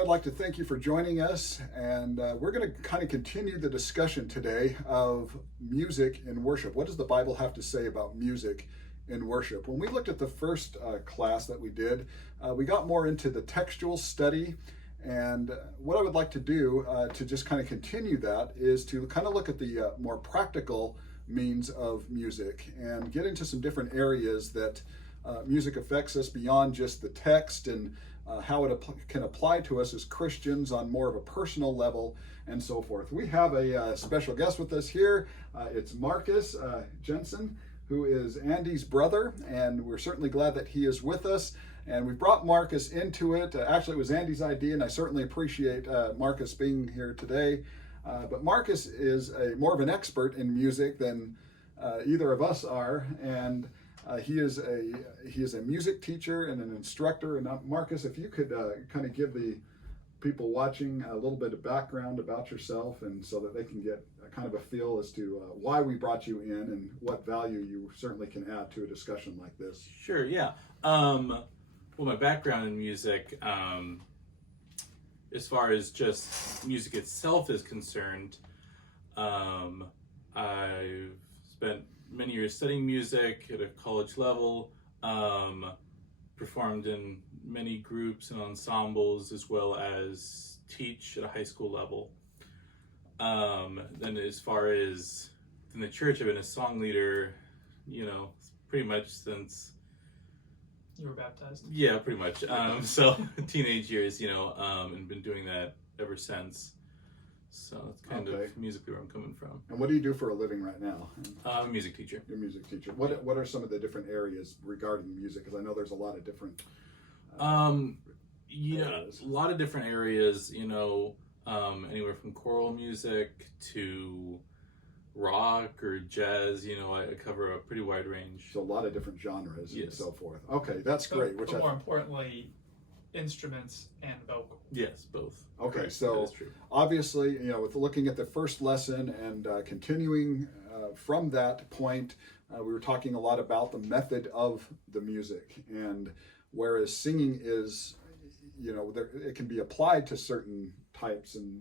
I'd like to thank you for joining us, and we're going to kind of continue the discussion today of music in worship. What does the Bible have to say about music in worship? When we looked at the first class that we did, we got more into the textual study, and what I would like to do to just kind of continue that is to kind of look at the more practical means of music and get into some different areas that music affects us beyond just the text and how it can apply to us as Christians on more of a personal level and so forth. We have a special guest with us here. It's Marcus Jensen, who is Andy's brother, and we're certainly glad that he is with us. And we brought Marcus into it. Actually, it was Andy's idea, and I certainly appreciate Marcus being here today. But Marcus is more of an expert in music than either of us are, and he is a music teacher and an instructor. And Marcus, if you could kind of give the people watching a little bit of background about yourself, and so that they can get a kind of a feel as to why we brought you in and what value you certainly can add to a discussion like this. Sure, yeah. Well, my background in music, as far as just music itself is concerned, I've spent many years studying music at a college level, performed in many groups and ensembles, as well as teach at a high school level. Then as far as in the church, I've been a song leader, pretty much since... You were baptized? Yeah, pretty much. So teenage years, and been doing that ever since. So it's kind of musically where I'm coming from. And what do you do for a living right now? I'm a music teacher. You're a music teacher. What are some of the different areas regarding music? Because I know there's a lot of different areas. A lot of different areas, anywhere from choral music to rock or jazz, I cover a pretty wide range. So a lot of different genres Yes. and so forth. Okay, that's great. But more importantly, instruments and vocal. Yes, both. Okay, Correct. so that is true. obviously, with looking at the first lesson and continuing from that point, we were talking a lot about the method of the music. And whereas singing is, it can be applied to certain types and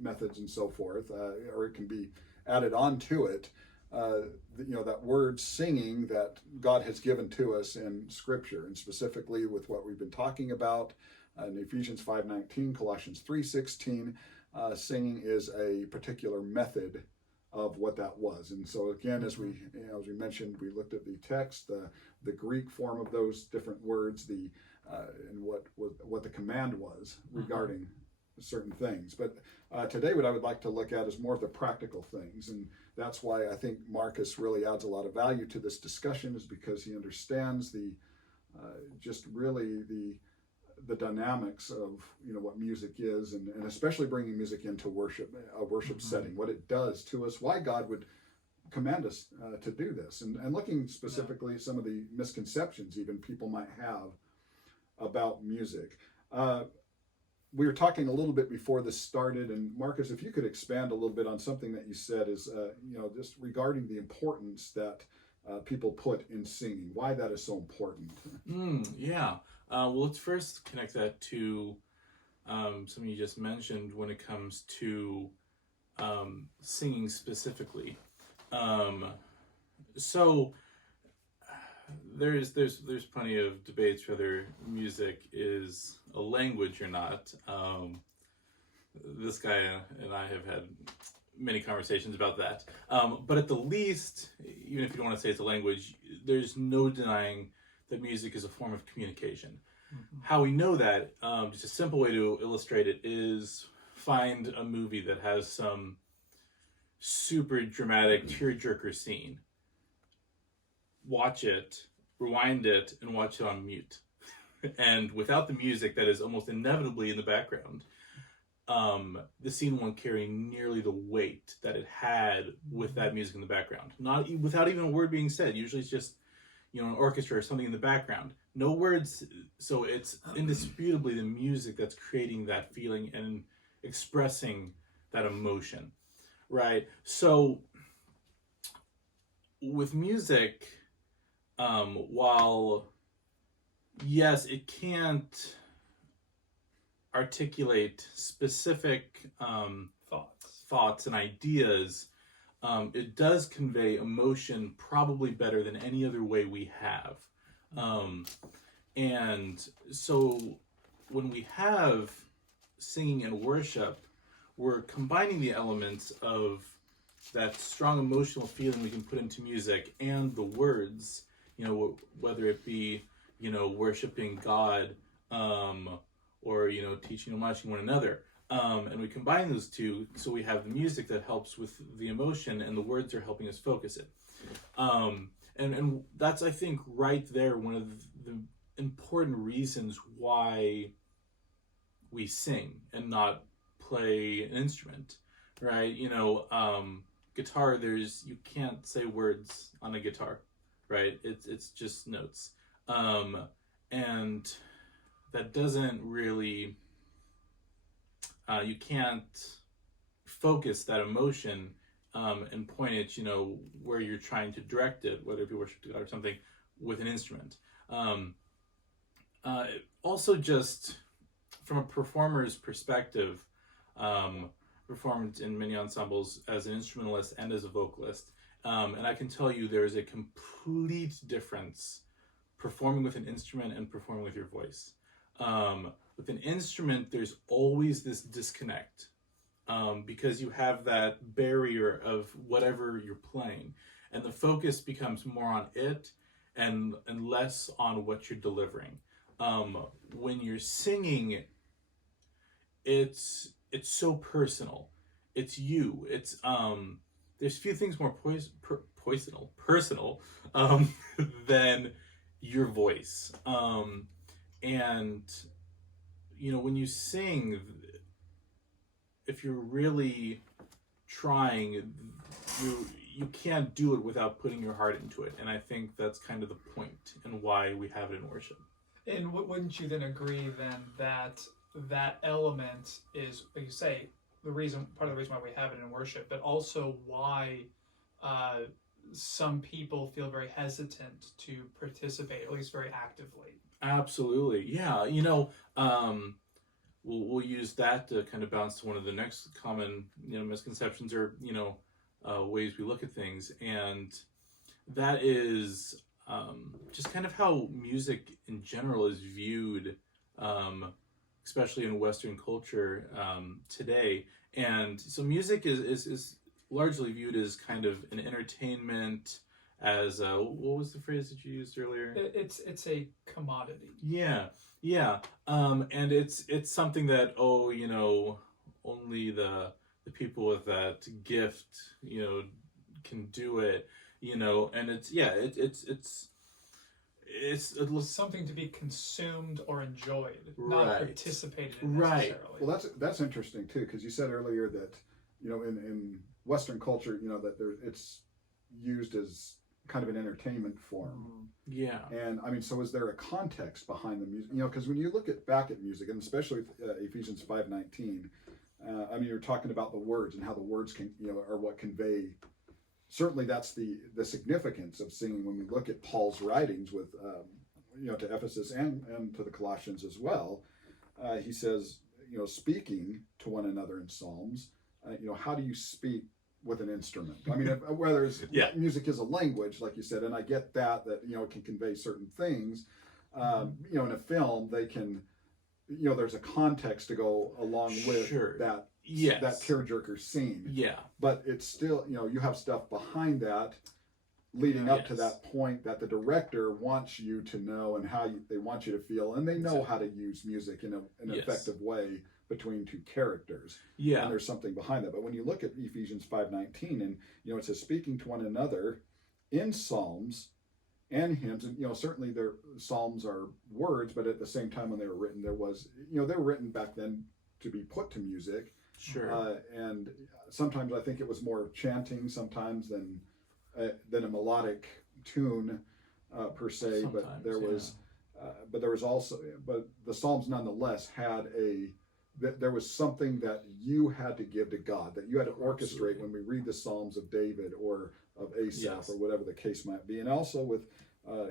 methods and so forth, or it can be added on to it, that word singing that God has given to us in Scripture, and specifically with what we've been talking about in Ephesians 5:19, Colossians 3:16, singing is a particular method of what that was. And so again, as we mentioned, we looked at the text, the Greek form of those different words, and what the command was regarding certain things. But today what I would like to look at is more of the practical things, and that's why I think Marcus really adds a lot of value to this discussion, is because he understands the dynamics of what music is, and especially bringing music into worship, a worship setting, what it does to us, why God would command us to do this, and looking specifically at some of the misconceptions even people might have about music. We were talking a little bit before this started, and Marcus, if you could expand a little bit on something that you said is, just regarding the importance that people put in singing, why that is so important. Yeah. Well, let's first connect that to something you just mentioned when it comes to singing specifically. So there's plenty of debates whether music is a language or not. This guy and I have had many conversations about that. But at the least, even if you don't want to say it's a language, there's no denying that music is a form of communication. Mm-hmm. How we know that, just a simple way to illustrate it is find a movie that has some super dramatic tearjerker scene. Watch it, rewind it, and watch it on mute. And without the music that is almost inevitably in the background, the scene won't carry nearly the weight that it had with that music in the background. Not without even a word being said. Usually it's just, an orchestra or something in the background. No words, so it's indisputably the music that's creating that feeling and expressing that emotion, right? So with music, while yes, it can't articulate specific thoughts. and ideas, it does convey emotion probably better than any other way we have. And so when we have singing and worship, we're combining the elements of that strong emotional feeling we can put into music and the words, whether it be, worshiping God, or, teaching and watching one another. And we combine those two, so we have the music that helps with the emotion, and the words are helping us focus it. And that's, I think, right there, one of the important reasons why we sing and not play an instrument, right? Guitar, you can't say words on a guitar, right? It's just notes. And that doesn't really, you can't focus that emotion and point it, where you're trying to direct it, whether it be worship to God or something, with an instrument. Also, just from a performer's perspective, performed in many ensembles as an instrumentalist and as a vocalist, and I can tell you there is a complete difference performing with an instrument and performing with your voice. With an instrument, there's always this disconnect, because you have that barrier of whatever you're playing, and the focus becomes more on it and less on what you're delivering. When you're singing, it's so personal. It's you. It's there's few things more personal than your voice. And when you sing, if you're really trying, you can't do it without putting your heart into it. And I think that's kind of the point and why we have it in worship. And wouldn't you then agree then that element is, like you say, part of the reason why we have it in worship, but also why some people feel very hesitant to participate, at least very actively? Absolutely, yeah. We'll use that to kind of bounce to one of the next common misconceptions or ways we look at things, and that is just kind of how music in general is viewed, especially in Western culture today. And so music is largely viewed as kind of an entertainment, as what was the phrase that you used earlier? It's a commodity. Yeah. And it's something that only the people with that gift can do it, and it's something to be consumed or enjoyed, right. Not participated in necessarily. Right. Well, that's interesting too, because you said earlier that in Western culture, that it's used as kind of an entertainment form. Yeah. And I mean, so is there a context behind the music? Because when you look back at music, and especially Ephesians 5:19, I mean, you're talking about the words and how the words can, are what convey. Certainly, that's the significance of singing. When we look at Paul's writings with, to Ephesus and to the Colossians as well, he says, speaking to one another in psalms. How do you speak with an instrument? I mean, whether it's, music is a language, like you said, and I get that it can convey certain things. In a film, they can, there's a context to go along with that. Yes. That tearjerker scene. Yeah. But it's still, you have stuff behind that leading up to that point that the director wants you to know and how they want you to feel, and they know how to use music in an effective way between two characters. Yeah. And there's something behind that. But when you look at Ephesians 5:19, and it says speaking to one another in psalms and hymns, and certainly their psalms are words, but at the same time when they were written, there was they were written back then to be put to music. Sure. And sometimes I think it was more chanting sometimes than a melodic tune per se. Sometimes, but there was also the Psalms nonetheless had there was something that you had to give to God, that you had to orchestrate. Absolutely. When we read the Psalms of David or of Asaph or whatever the case might be, and also with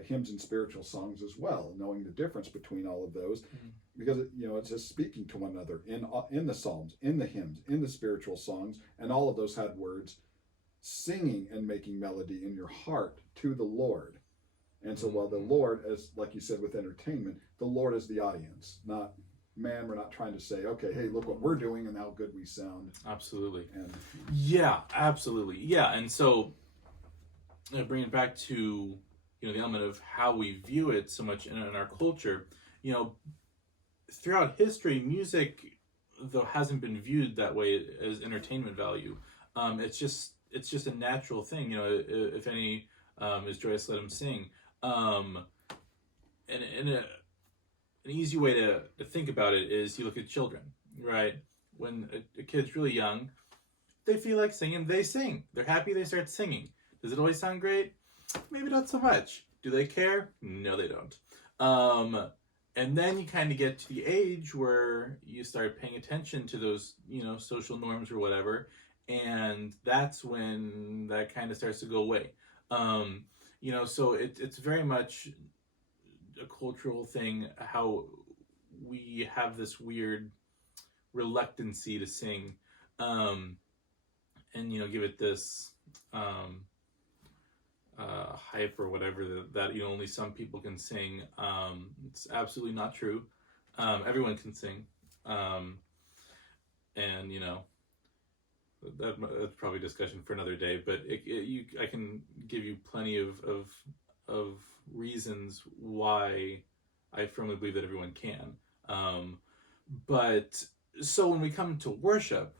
hymns and spiritual songs as well, knowing the difference between all of those, because it's just speaking to one another in the psalms, in the hymns, in the spiritual songs, and all of those had words, singing and making melody in your heart to the Lord. And so while the Lord, as like you said with entertainment, the Lord is the audience, not man. We're not trying to say, okay, hey, look what we're doing and how good we sound. Absolutely. And yeah, absolutely. Yeah, and so bring it back to the element of how we view it so much in our culture. Throughout history, music, though, hasn't been viewed that way as entertainment value. It's just a natural thing. If any is joyous, let him sing. And an easy way to think about it is you look at children, right? When a kid's really young, they feel like singing, they sing. They're happy, they start singing. Does it always sound great? Maybe not so much. Do they care? No, they don't. And then you kind of get to the age where you start paying attention to those, social norms or whatever, and that's when that kind of starts to go away. So it's very much a cultural thing, how we have this weird reluctancy to sing, and give it this hype or whatever that only some people can sing. It's absolutely not true. Everyone can sing, and that's probably a discussion for another day. But I can give you plenty of reasons why I firmly believe that everyone can. But so when we come to worship,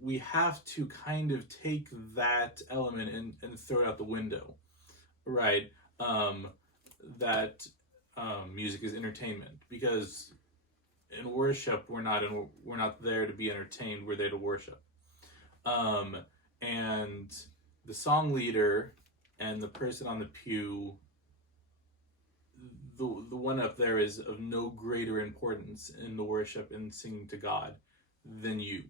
we have to kind of take that element and throw it out the window, right? That music is entertainment, because in worship we're not there to be entertained. We're there to worship. And the song leader and the person on the pew, the one up there is of no greater importance in the worship and singing to God than you.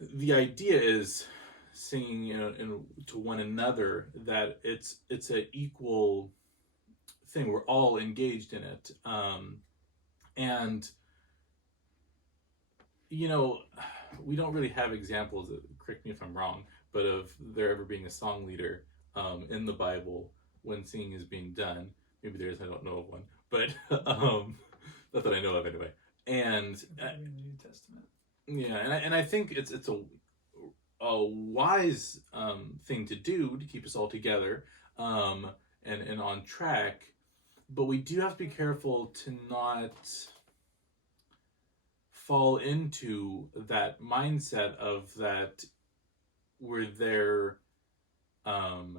The idea is singing to one another, that it's an equal thing. We're all engaged in it. And we don't really have examples, correct me if I'm wrong, but of there ever being a song leader in the Bible when singing is being done. Maybe there is, I don't know of one, but not that I know of anyway. And in the New Testament. Yeah, and I think it's a wise thing to do to keep us all together and on track, but we do have to be careful to not fall into that mindset of that we're there, and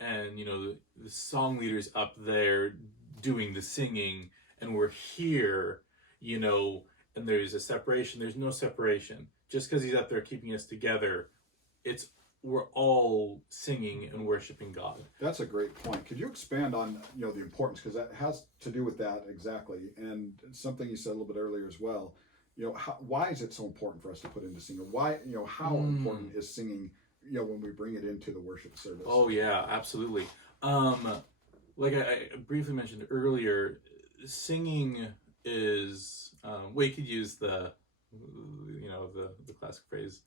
the song leader's up there doing the singing, and we're here, and there's a separation. There's no separation. Just because he's up there keeping us together, we're all singing and worshiping God. That's a great point. Could you expand on the importance, because that has to do with that exactly, and something you said a little bit earlier as well. Why is it so important for us to put into singing? Why how important is singing? When we bring it into the worship service. Oh yeah, absolutely. Like I briefly mentioned earlier, singing is you could use the classic phrase,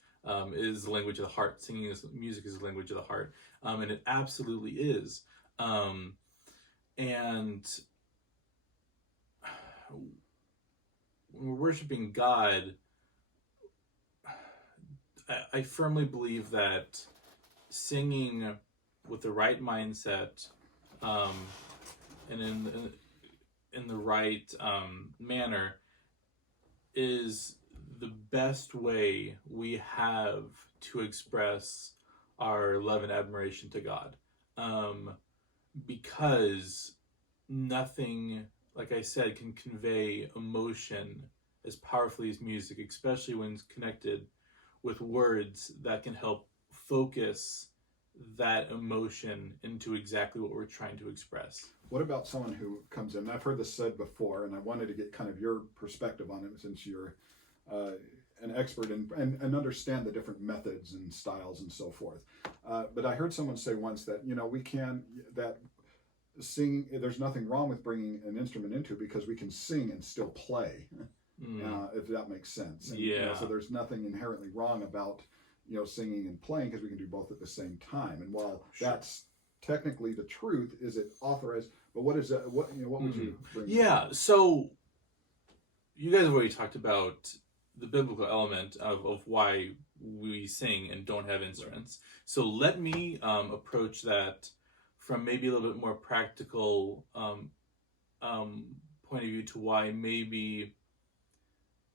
is the language of the heart. Music is the language of the heart, and it absolutely is. And when we're worshiping God, I firmly believe that singing with the right mindset, and in the right manner, is the best way we have to express our love and admiration to God. Because nothing, like I said, can convey emotion as powerfully as music, especially when it's connected with words that can help focus that emotion into exactly what we're trying to express. What about someone who comes in? I've heard this said before, and I wanted to get kind of your perspective on it, since you're an expert and understand the different methods and styles and so forth. But I heard someone say once that, sing, there's nothing wrong with bringing an instrument into it because we can sing and still play, if that makes sense. And, so there's nothing inherently wrong about, singing and playing because we can do both at the same time. And while that's technically the truth, is it authorized? But what is that? What would you bring? Yeah. So you guys have already talked about the biblical element of why we sing and don't have instruments. Right. So let me approach that from maybe a little bit more practical point of view to why maybe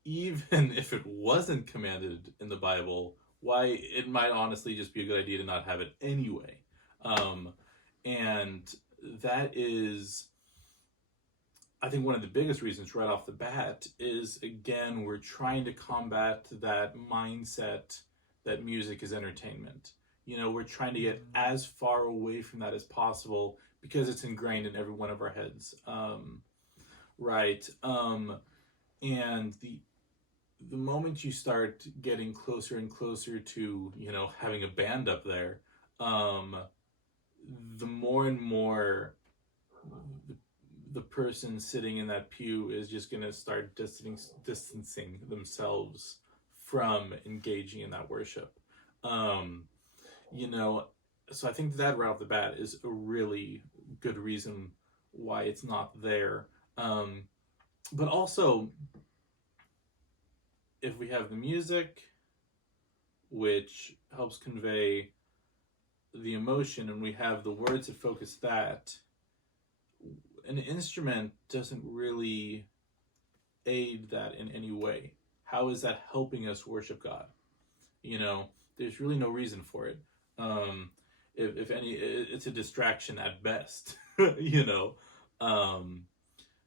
even if it wasn't commanded in the Bible, why it might honestly just be a good idea to not have it anyway. And that is, I think, one of the biggest reasons right off the bat is, again, we're trying to combat that mindset that music is entertainment. We're trying to get as far away from that as possible because it's ingrained in every one of our heads. Right. And the moment you start getting closer and closer to, having a band up there, the more and more the person sitting in that pew is just going to start distancing themselves from engaging in that worship. So I think that right off the bat is a really good reason why it's not there. But also, if we have the music, which helps convey the emotion, and we have the words that focus that, an instrument doesn't really aid that in any way. How is that helping us worship God? There's really no reason for it. If any, it's a distraction at best.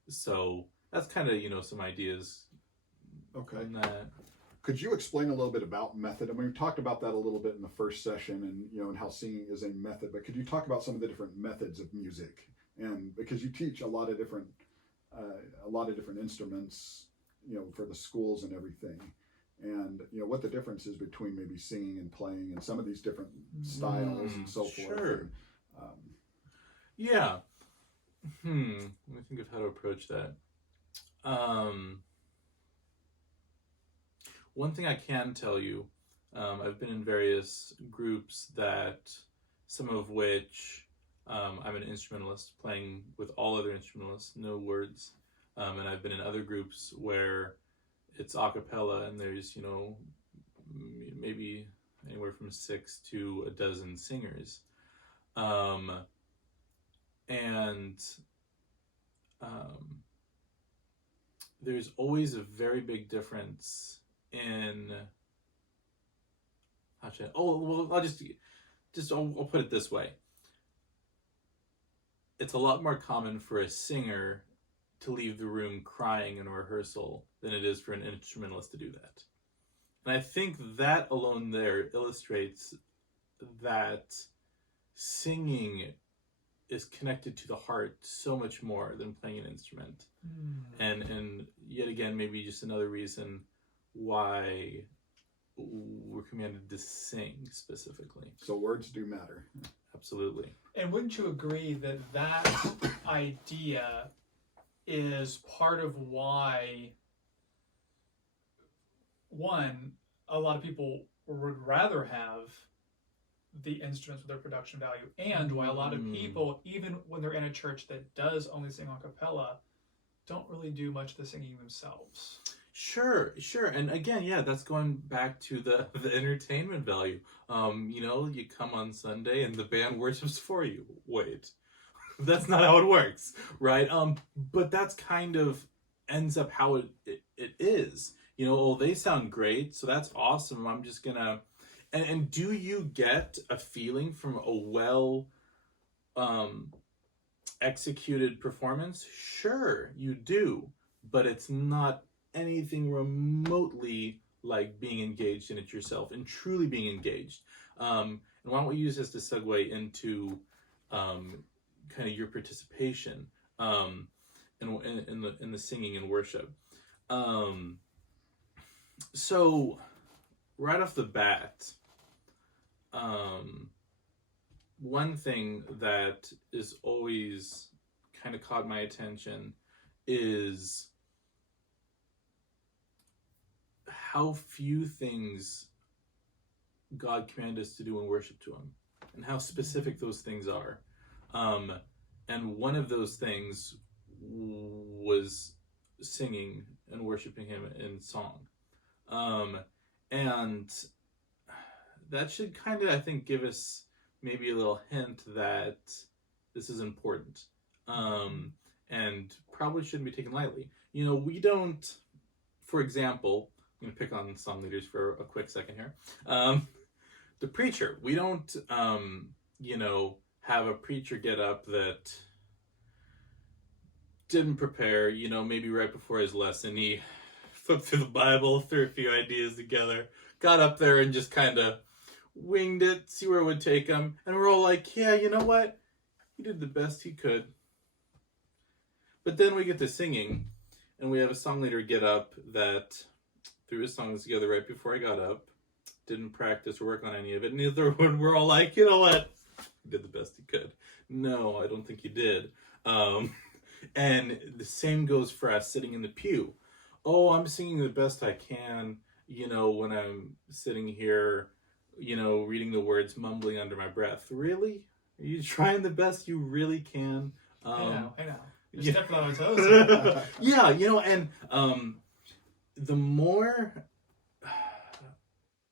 So that's kind of some ideas. Okay. On that. Could you explain a little bit about method? I mean, we talked about that a little bit in the first session, and how singing is a method. But could you talk about some of the different methods of music? And because you teach a lot of different instruments, for the schools and everything, and what the difference is between maybe singing and playing, and some of these different styles and so forth. Sure. Yeah. Let me think of how to approach that. One thing I can tell you, I've been in various groups some of which I'm an instrumentalist, playing with all other instrumentalists, no words. And I've been in other groups where it's a cappella and there's, maybe anywhere from 6 to a dozen singers. There's always a very big difference in I'll put it this way. It's a lot more common for a singer to leave the room crying in a rehearsal than it is for an instrumentalist to do that. And I think that alone there illustrates that singing is connected to the heart so much more than playing an instrument. And yet again, maybe just another reason why we're commanded to sing specifically. So words do matter. Absolutely. And wouldn't you agree that idea is part of why, one, a lot of people would rather have the instruments with their production value, and why a lot of people, even when they're in a church that does only sing a cappella, don't really do much of the singing themselves. Sure. And again, that's going back to the entertainment value. You come on Sunday and the band worships for you. Wait, that's not how it works, right? But that's kind of ends up how it is. They sound great, so that's awesome. I'm just gonna, and do you get a feeling from a well executed performance? Sure, you do, but it's not anything remotely like being engaged in it yourself and truly being engaged. And why don't we use this to segue into kind of your participation in the singing and worship. So, right off the bat, one thing that is always kind of caught my attention is how few things God commanded us to do in worship to Him, and how specific those things are. And one of those things was singing and worshiping Him in song. And that should kind of, I think, give us maybe a little hint that this is important. And probably shouldn't be taken lightly. We don't, for example, I'm going to pick on song leaders for a quick second here. The preacher, we don't, have a preacher get up that didn't prepare, maybe right before his lesson, he flipped through the Bible, threw a few ideas together, got up there and just kind of winged it, see where it would take him. And we're all like, yeah, you know what? He did the best he could. But then we get to singing, and we have a song leader get up that threw his songs together right before I got up, didn't practice or work on any of it. Neither one. We're all like, you know what? He did the best he could. No, I don't think he did. And the same goes for us sitting in the pew. Oh, I'm singing the best I can, when I'm sitting here, reading the words, mumbling under my breath. Really? Are you trying the best you really can? I know. You're stepping on my toes. Yeah, and the more...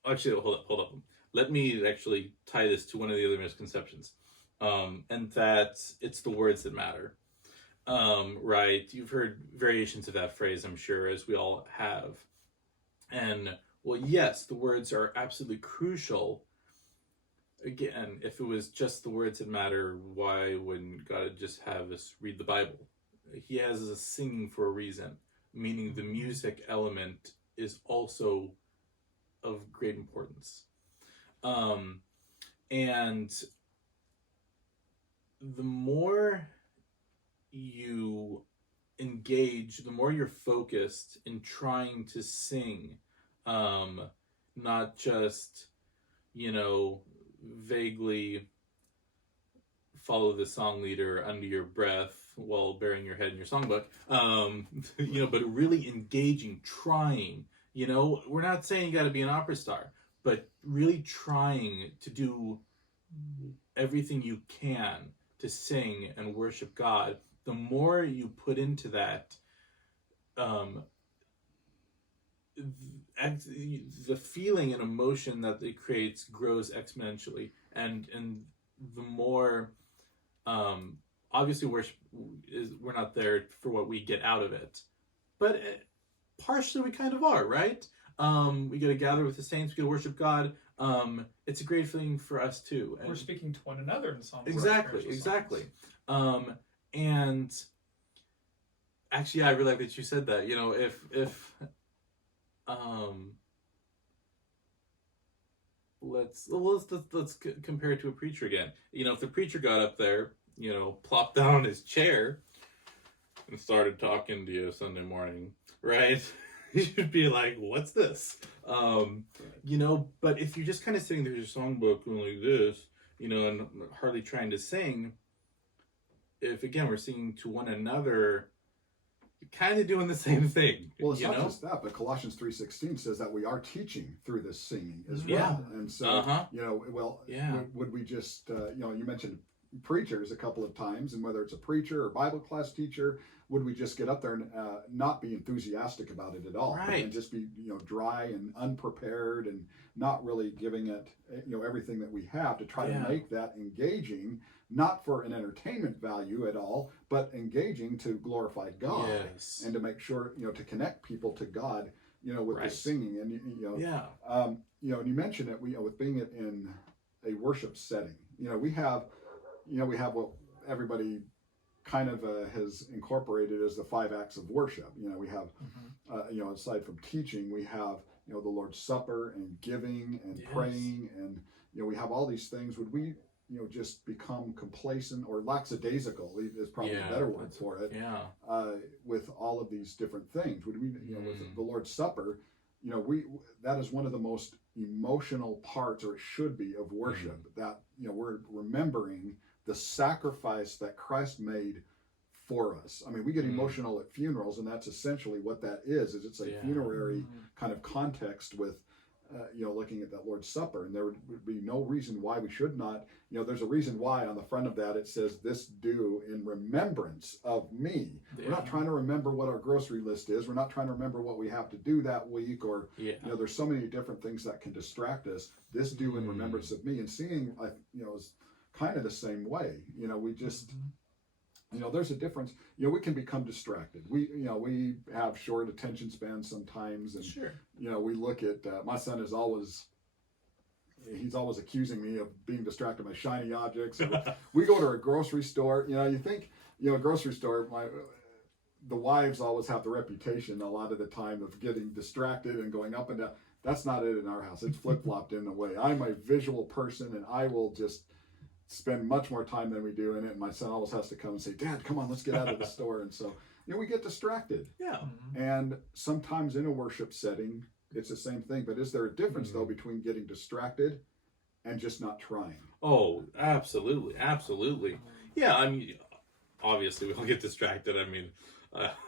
Actually, hold up. Let me actually tie this to one of the other misconceptions. And that's, it's the words that matter. Right? You've heard variations of that phrase, I'm sure, as we all have. And, well, yes, the words are absolutely crucial. Again, if it was just the words that matter, why wouldn't God just have us read the Bible? He has us singing for a reason, meaning the music element is also of great importance. And the more you engage, the more you're focused in trying to sing, not just, vaguely follow the song leader under your breath while burying your head in your songbook, but really engaging, trying. We're not saying you got to be an opera star, but really trying to do everything you can to sing and worship God. The more you put into that, the feeling and emotion that it creates grows exponentially, and the more, obviously we're not there for what we get out of it, but partially we kind of are, right? We get to gather with the saints, we get to worship God. It's a great feeling for us too. And we're speaking to one another in songs. Exactly. And actually, I really like that you said that. Let's compare it to a preacher again. If the preacher got up there, plopped down on his chair and started talking to you Sunday morning, right? You'd be like, what's this? But if you're just kind of sitting there with your songbook going like this, and hardly trying to sing, if again we're singing to one another, you're kind of doing the same thing. Well, it's not just that, but Colossians 3:16 says that we are teaching through this singing as well. Yeah. And so, yeah. would we just, you mentioned preachers a couple of times, and whether it's a preacher or Bible class teacher, would we just get up there and not be enthusiastic about it at all, right? And just be dry and unprepared and not really giving it everything that we have to try to make that engaging, not for an entertainment value at all, but engaging to glorify God, and to make sure to connect people to God, with the singing, and and you mentioned it, with being in a worship setting, we have what everybody kind of has incorporated as the 5 acts of worship. We have, aside from teaching, we have, the Lord's Supper and giving and praying, and, we have all these things. Would we, just become complacent or lackadaisical is probably a better word for it, with all of these different things? Would we, with the Lord's Supper, we that is one of the most emotional parts, or it should be, of worship. That we're remembering the sacrifice that Christ made for us. I mean, we get emotional at funerals, and that's essentially what that is it's a funerary kind of context with looking at that Lord's Supper. And there would be no reason why we should not, there's a reason why on the front of that it says, "This do in remembrance of me." We're not trying to remember what our grocery list is. We're not trying to remember what we have to do that week, or there's so many different things that can distract us. "This do in remembrance of me." And singing, is kind of the same way. We just there's a difference. We can become distracted. We have short attention spans sometimes, and we look at my son he's always accusing me of being distracted by shiny objects. We go to a grocery store. You think a grocery store, the wives always have the reputation a lot of the time of getting distracted and going up and down. That's not it in our house. It's flip-flopped in a way. I'm a visual person, and I will just spend much more time than we do in it. And my son always has to come and say, "Dad, come on, let's get out of the store." And so, we get distracted. Yeah. And sometimes in a worship setting, it's the same thing. But is there a difference, though, between getting distracted and just not trying? Oh, absolutely. Absolutely. Yeah, I mean, obviously we all get distracted. I mean,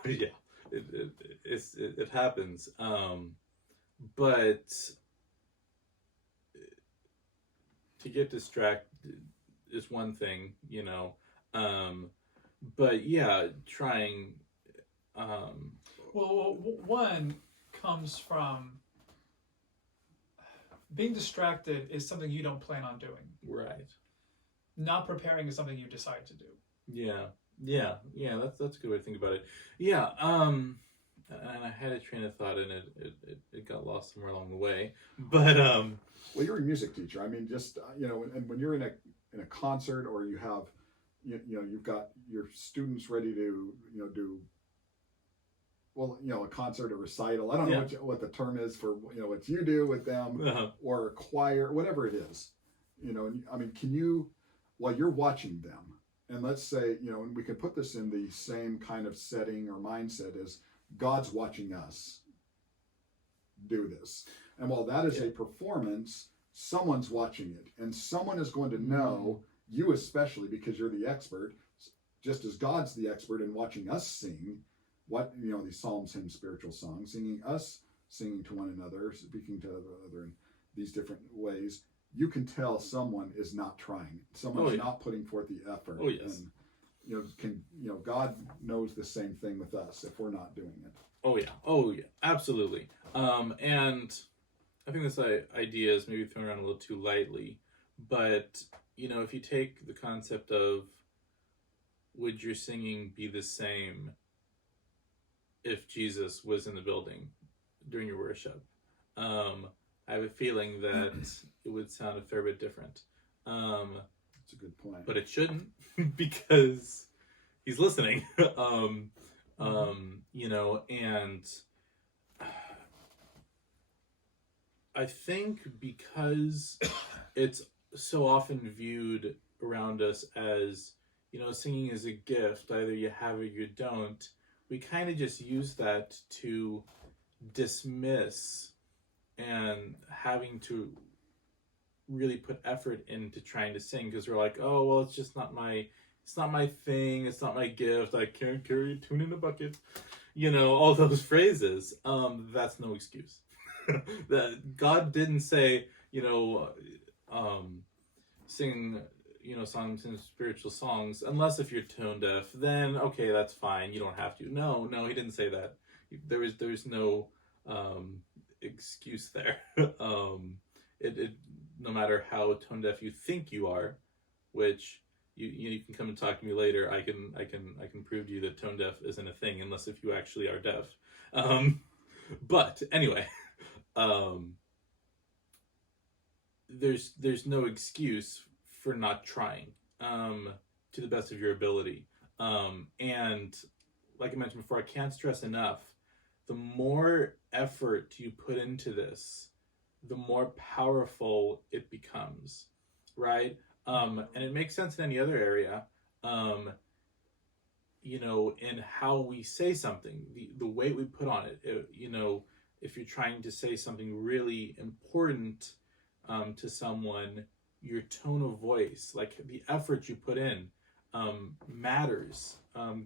it happens. But to get distracted is one thing, but trying. One comes from being distracted is something you don't plan on doing. Right. Not preparing is something you decide to do. Yeah. That's a good way to think about it. Yeah. And I had a train of thought, and it got lost somewhere along the way. But well, you're a music teacher. I mean, just and when you're in a concert, or you have you've got your students ready to do a concert, a recital. I don't know what the term is for what you do with them, or a choir, whatever it is. I mean, can you, while you're watching them, and let's say and we can put this in the same kind of setting or mindset as God's watching us do this, and while that is a performance, someone's watching it, and someone is going to know, you especially, because you're the expert, just as God's the expert in watching us sing these psalms, hymns, spiritual songs, singing to one another, speaking to other in these different ways. You can tell someone is not trying. Someone's not putting forth the effort. Oh, yes. And God knows the same thing with us if we're not doing it. Oh yeah, absolutely. And I think this idea is maybe thrown around a little too lightly, but if you take the concept of, would your singing be the same if Jesus was in the building during your worship? I have a feeling that it would sound a fair bit different. That's a good point. But it shouldn't, because he's listening. And I think because it's so often viewed around us as, singing is a gift, either you have it or you don't, we kind of just use that to dismiss and having to really put effort into trying to sing, because we're like, oh, well, it's not my thing, it's not my gift, I can't carry a tune in a bucket, all those phrases. That's no excuse. That God didn't say, sing, songs and spiritual songs, unless if you're tone deaf, then okay, that's fine, you don't have to. No, he didn't say that. There's no excuse there. It no matter how tone deaf you think you are, which you can come and talk to me later, I can prove to you that tone deaf isn't a thing, unless if you actually are deaf. But anyway, there's no excuse for not trying to the best of your ability. And like I mentioned before, I can't stress enough, the more effort you put into this, the more powerful it becomes, right? And it makes sense in any other area, in how we say something, the weight we put on it, if you're trying to say something really important to someone, your tone of voice, like the effort you put in, matters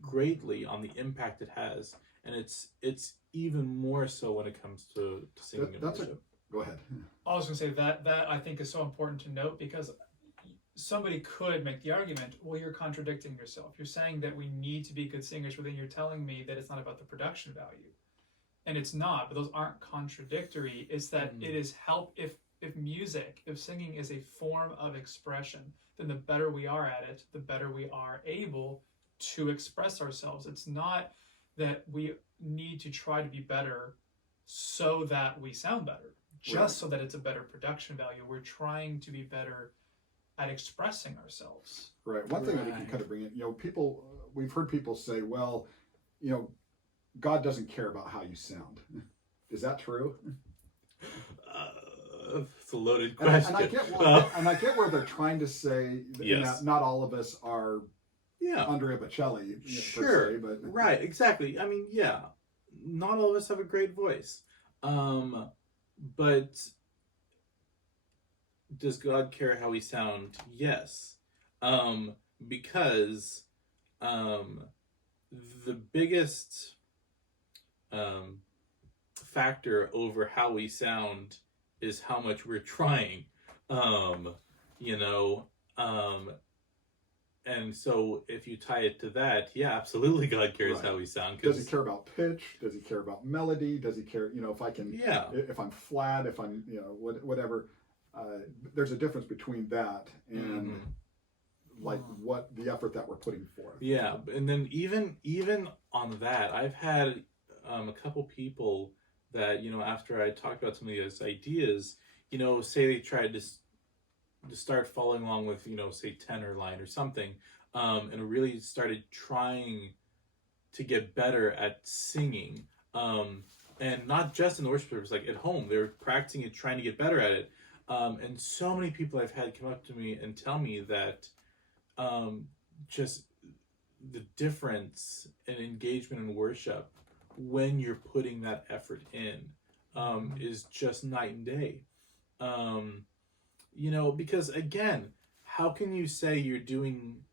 greatly on the impact it has, and it's even more so when it comes to singing and worship. Go ahead. I was going to say that I think is so important to note, because somebody could make the argument, well, you're contradicting yourself. You're saying that we need to be good singers, but then you're telling me that it's not about the production value. And it's not, but those aren't contradictory. It's that it is help. If singing is a form of expression, then the better we are at it, the better we are able to express ourselves. It's not that we need to try to be better so that we sound better, just so that it's a better production value. We're trying to be better at expressing ourselves. Right. One thing that we can kind of bring in, people, we've heard people say, well, God doesn't care about how you sound. Is that true? It's a loaded question. And I get where they're trying to say that not all of us are Andrea Bocelli, sure, per se, but right, exactly. I mean, not all of us have a great voice, but does God care how we sound? Yes, because the biggest factor over how we sound is how much we're trying, and so if you tie it to that, absolutely, God cares how we sound. Does he care about pitch? Does he care about melody? Does he care, if I can, if I'm flat, if I'm, whatever. There's a difference between that and what the effort that we're putting forth. Yeah, and then even on that, I've had a couple people that, after I talked about some of these ideas, say they tried to start following along with, say tenor line or something, and really started trying to get better at singing, and not just in the worship service, like at home, they're practicing it, trying to get better at it. And so many people I've had come up to me and tell me that just the difference in engagement in worship when you're putting that effort in is just night and day. Because again, how can you say you're doing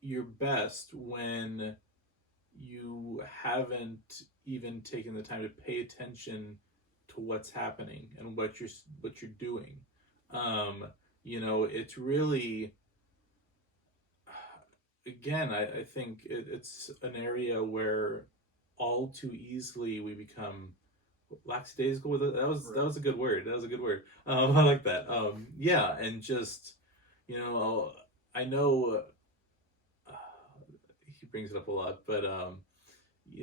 your best when you haven't even taken the time to pay attention to what's happening and what you're doing? It's really, again, I think it's an area where all too easily we become lackadaisical with it. That was a good word. I like that. And just, I know he brings it up a lot, but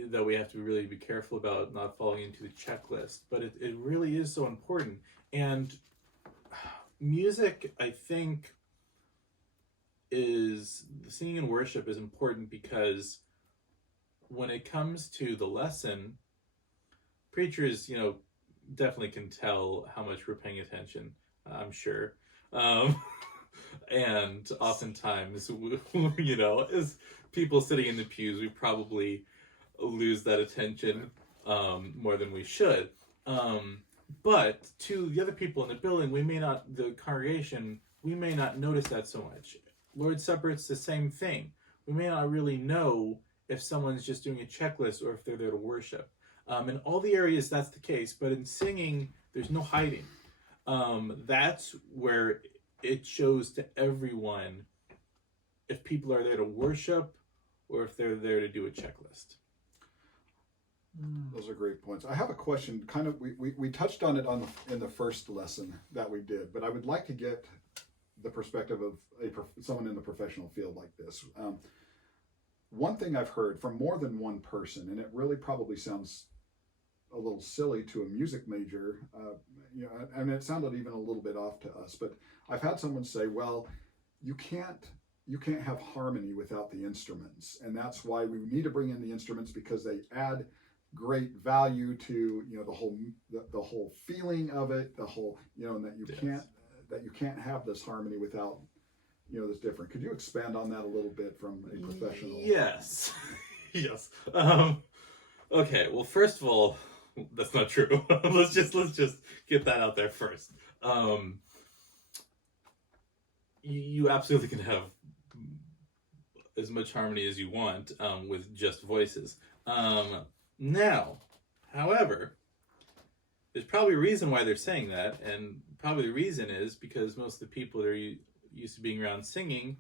that we have to really be careful about not falling into the checklist. But it really is so important. And music, I think, singing and worship is important because when it comes to the lesson, preachers, definitely can tell how much we're paying attention, I'm sure. And oftentimes, as people sitting in the pews, we probably lose that attention more than we should. But to the other people in the building, the congregation, we may not notice that so much. Lord's Supper, it's the same thing. We may not really know if someone's just doing a checklist or if they're there to worship. In all the areas, that's the case. But in singing, there's no hiding. That's where it shows to everyone if people are there to worship or if they're there to do a checklist. Those are great points. I have a question. Kind of, we touched on it in the first lesson that we did, but I would like to get the perspective of someone in the professional field like this. One thing I've heard from more than one person, and it really probably sounds a little silly to a music major, and it sounded even a little bit off to us, but I've had someone say, well, you can't have harmony without the instruments, and that's why we need to bring in the instruments, because they add great value to the whole feeling of it, the whole and that you can't have this harmony without this different. Could you expand on that a little bit from a professional? Yes. Yes. Okay, well, first of all, That's not true. let's just get that out there first. You absolutely can have as much harmony as you want with just voices. Now, however, there's probably a reason why they're saying that, and probably the reason is because most of the people that are used to being around singing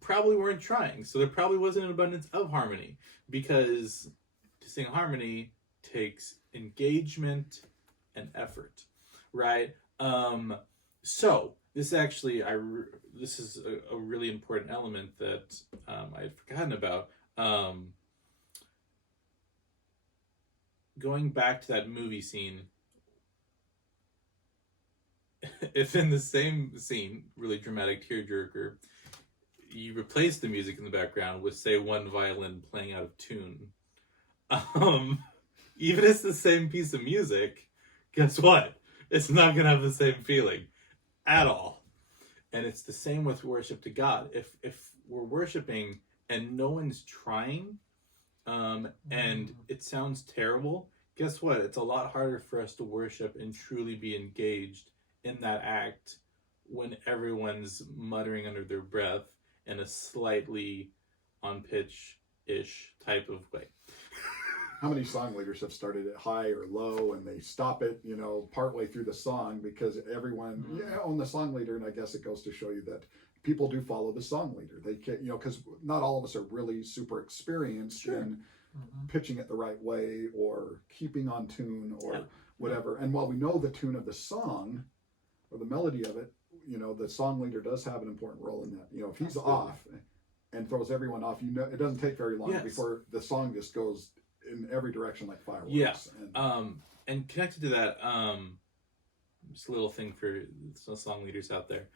probably weren't trying. So there probably wasn't an abundance of harmony, because to sing harmony takes engagement and effort, right? So this actually, this is a really important element that I had forgotten about. Going back to that movie scene, if in the same scene, really dramatic tearjerker, you replace the music in the background with, say, one violin playing out of tune, even if it's the same piece of music, guess what? It's not going to have the same feeling at all. And it's the same with worship to God. If we're worshiping and no one's trying, and it sounds terrible, guess what? It's a lot harder for us to worship and truly be engaged in that act when everyone's muttering under their breath in a slightly on pitch-ish type of way. How many song leaders have started it high or low, and they stop it, partway through the song because everyone, on the song leader, and I guess it goes to show you that people do follow the song leader. They can't, because not all of us are really super experienced in pitching it the right way or keeping on tune or whatever. And while we know the tune of the song or the melody of it, the song leader does have an important role in that. If he's off and throws everyone off, it doesn't take very long before the song just goes in every direction like fireworks. Yeah. And connected to that, just a little thing for some song leaders out there.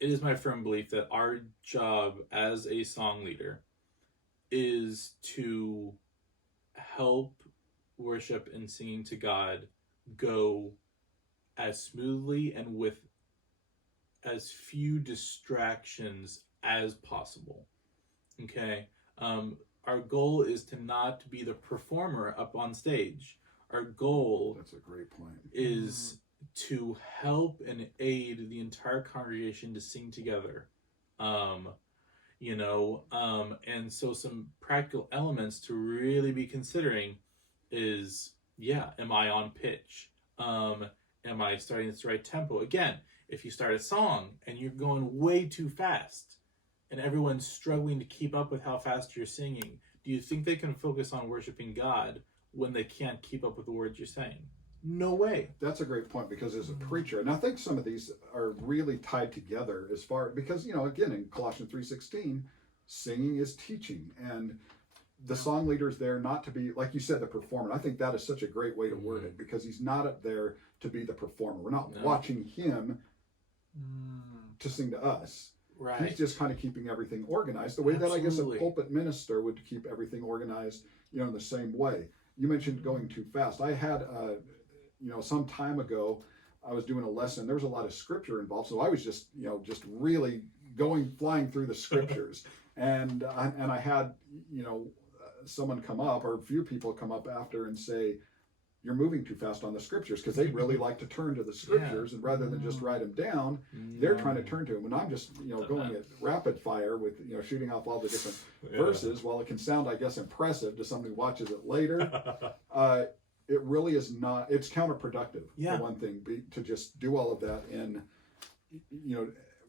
It is my firm belief that our job as a song leader is to help worship and singing to God go as smoothly and with as few distractions as possible. Okay? Our goal is to not be the performer up on stage. Our goal, that's a great point, is to help and aid the entire congregation to sing together. And so some practical elements to really be considering is, am I on pitch? Am I starting at the right tempo? Again, if you start a song and you're going way too fast and everyone's struggling to keep up with how fast you're singing, do you think they can focus on worshiping God when they can't keep up with the words you're saying? No way. That's a great point, because as a preacher, and I think some of these are really tied together because, again, in Colossians 3:16, singing is teaching, and the song leader is there not to be, like you said, the performer. I think that is such a great way to word it, because he's not up there to be the performer. We're not watching him to sing to us. Right. He's just kind of keeping everything organized the way that I guess a pulpit minister would keep everything organized, in the same way. You mentioned going too fast. I had, some time ago, I was doing a lesson. There was a lot of scripture involved, so I was just really flying through the scriptures. and I had, someone come up, or a few people come up after and say, you're moving too fast on the scriptures, because they really like to turn to the scriptures, and rather than just write them down, they're trying to turn to them. And I'm just, going at rapid fire with, shooting off all the different verses. While it can sound, I guess, impressive to somebody who watches it later, it really is not. It's counterproductive, for one thing, to just do all of that in,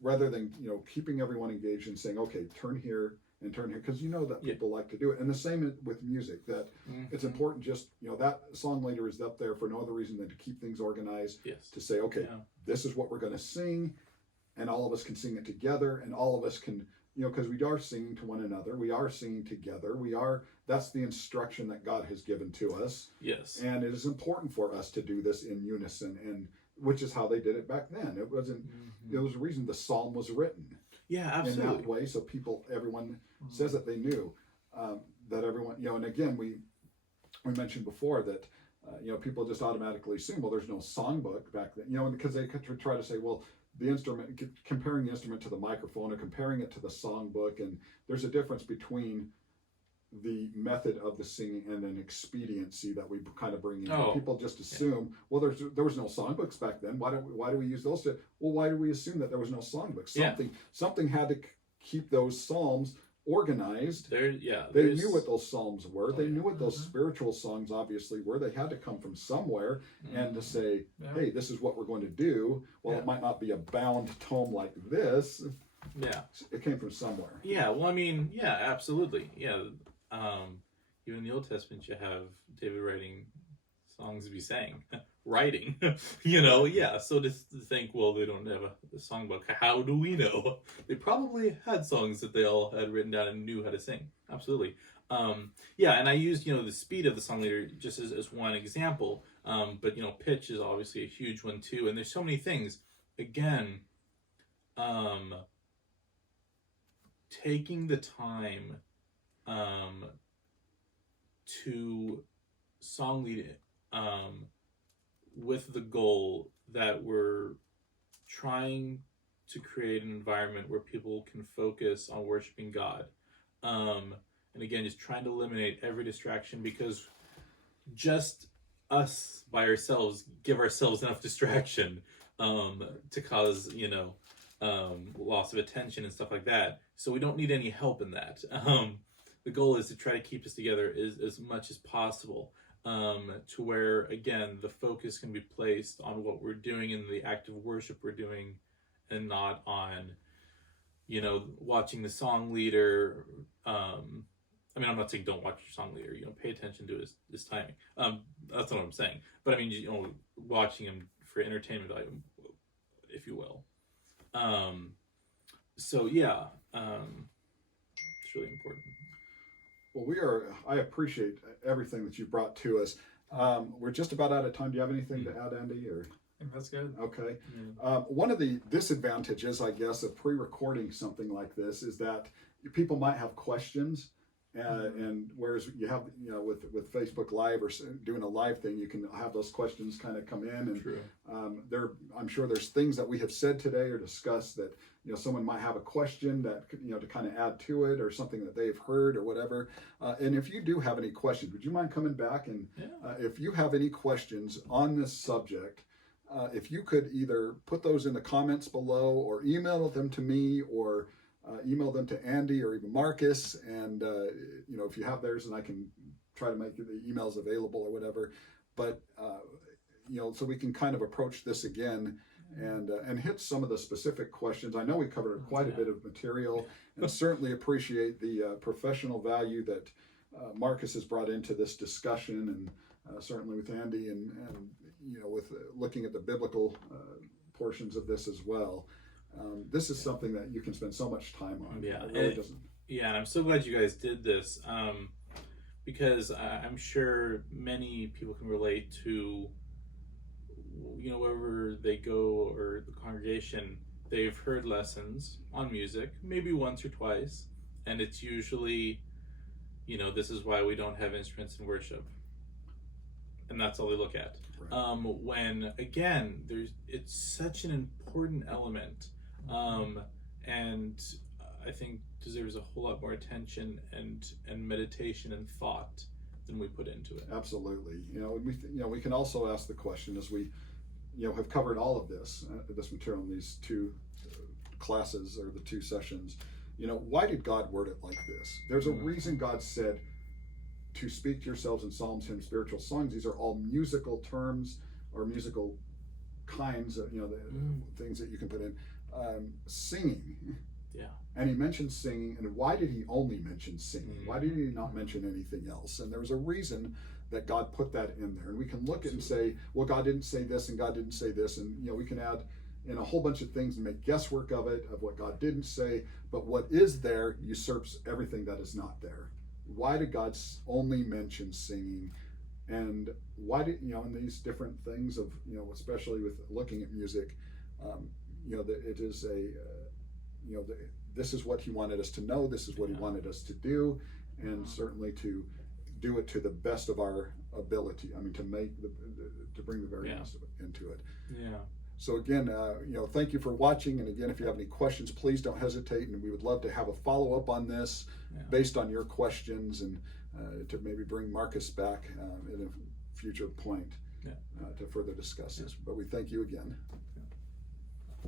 rather than, keeping everyone engaged and saying, okay, turn here and turn here, because that people like to do it. And the same with music, that it's important, just that song leader is up there for no other reason than to keep things organized, to say, okay, this is what we're going to sing, and all of us can sing it together, and all of us can, because we are singing to one another, we are singing together, that's the instruction that God has given to us. Yes. And it is important for us to do this in unison, and which is how they did it back then. It wasn't, there was a reason the psalm was written. Yeah, absolutely. In that way, so everyone says that they knew, that everyone, and again, we mentioned before that, people just automatically assume, well, there's no songbook back then, because they could try to say, well, the instrument, comparing the instrument to the microphone or comparing it to the songbook, and there's a difference between the method of the singing and an expediency that we kind of bring in. Oh, People just assume, well, there was no songbooks back then. Why do we use those? Well, why do we assume that there was no songbooks? Something had to keep those psalms organized. They knew what those psalms were. They knew what those spiritual songs obviously were. They had to come from somewhere, and to say, hey, this is what we're going to do. Well, it might not be a bound tome like this. Yeah, it came from somewhere. Yeah, well, I mean, yeah, absolutely. Yeah, even in the Old Testament, you have David writing songs to be sang, writing. So to think, well, they don't have a songbook. How do we know? They probably had songs that they all had written down and knew how to sing. Absolutely. And I used the speed of the song leader just as one example. But pitch is obviously a huge one too, and there's so many things. Again, taking the time to song lead it with the goal that we're trying to create an environment where people can focus on worshiping God. And again, just trying to eliminate every distraction, because just us by ourselves give ourselves enough distraction to cause, loss of attention and stuff like that. So we don't need any help in that. The goal is to try to keep us together as much as possible, to where, again, the focus can be placed on what we're doing in the act of worship we're doing, and not on, watching the song leader. I'm not saying don't watch your song leader, pay attention to his timing. That's not what I'm saying. But I mean, watching him for entertainment value, if you will. It's really important. Well, I appreciate everything that you brought to us. We're just about out of time. Do you have anything to add, Andy? Or? I think that's good. Okay. One of the disadvantages, I guess, of pre-recording something like this is that people might have questions. And whereas you have, with Facebook Live or doing a live thing, you can have those questions kind of come in, and I'm sure there's things that we have said today or discussed that someone might have a question that to kind of add to it, or something that they've heard or whatever. And if you do have any questions, would you mind coming back? And if you have any questions on this subject, if you could either put those in the comments below, or email them to me, or email them to Andy or even Marcus, and if you have theirs, and I can try to make the emails available or whatever. But so we can kind of approach this again and hit some of the specific questions. I know we covered quite a bit of material, and certainly appreciate the professional value that Marcus has brought into this discussion, and certainly with Andy, and with looking at the biblical portions of this as well. This is something that you can spend so much time on. It really doesn't. Yeah, and I'm so glad you guys did this, because I'm sure many people can relate to, wherever they go, or the congregation, they've heard lessons on music, maybe once or twice, and it's usually, this is why we don't have instruments in worship. And that's all they look at. Right. When, again, it's such an important element, and I think deserves a whole lot more attention and meditation and thought than we put into it. Absolutely. We can also ask the question, as we have covered all of this material in these two classes, or the two sessions. Why did God word it like this? There's a reason God said to speak to yourselves in psalms, hymns, spiritual songs. These are all musical terms, or musical kinds of the things that you can put in. Singing. Yeah. And he mentioned singing. And why did he only mention singing? Why did he not mention anything else? And there was a reason that God put that in there. And we can look at it and say, well, God didn't say this, and God didn't say this, and we can add in a whole bunch of things and make guesswork of it, of what God didn't say. But what is there usurps everything that is not there. Why did God only mention singing? And why did in these different things of especially with looking at music, that it is this is what he wanted us to know. This is what he wanted us to do, and certainly to do it to the best of our ability. To make to bring the very best of it into it. Yeah. So again, thank you for watching. And again, if you have any questions, please don't hesitate. And we would love to have a follow-up on this based on your questions, and to maybe bring Marcus back at a future point to further discuss this. But we thank you again.